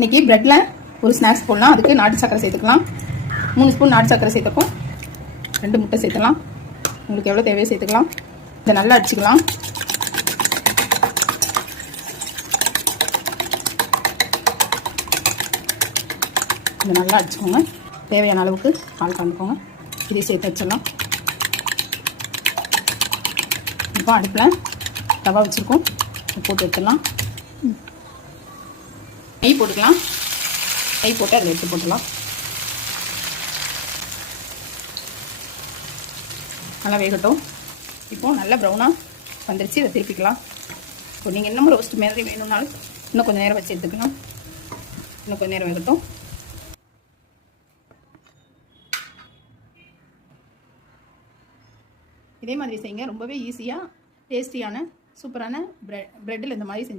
இன்றைக்கி ப்ரெட்டில் ஒரு ஸ்நாக்ஸ் போடலாம். அதுக்கு நாட்டு சக்கரை சேர்த்துக்கலாம். 3 ஸ்பூன் நாட்டு சக்கரை சேர்த்துக்கும். 2 முட்டை சேர்த்துக்கலாம். உங்களுக்கு எவ்வளோ தேவையோ சேர்த்துக்கலாம். இதை நல்லா அடிச்சுக்கலாம். இதை நல்லா அடிச்சுக்கோங்க. தேவையான அளவுக்கு பால் கலந்துக்கோங்க. இதை சேர்த்து வச்சிடலாம். இப்போ அடுப்பில் தவா வச்சுருக்கோம். போட்டு வச்சிடலாம். நெய் போட்டுக்கலாம். நெய் போட்டு அதில் எடுத்து போட்டுடலாம். நல்லா வேகட்டும். இப்போது நல்லா ப்ரௌனாக வந்துருச்சு. இதை திருப்பிக்கலாம். இப்போ நீங்கள் இன்னமும் ரோஸ்ட் மாதிரி வேணும்னாலும் இன்னும் கொஞ்சம் நேரம் வச்சு எடுத்துக்கலாம். இன்னும் கொஞ்சம் நேரம் வேகட்டும். இதே மாதிரி செய்யுங்க. ரொம்பவே ஈஸியாக டேஸ்டியான சூப்பரான ப்ரெட்டில் இந்த மாதிரி செஞ்சு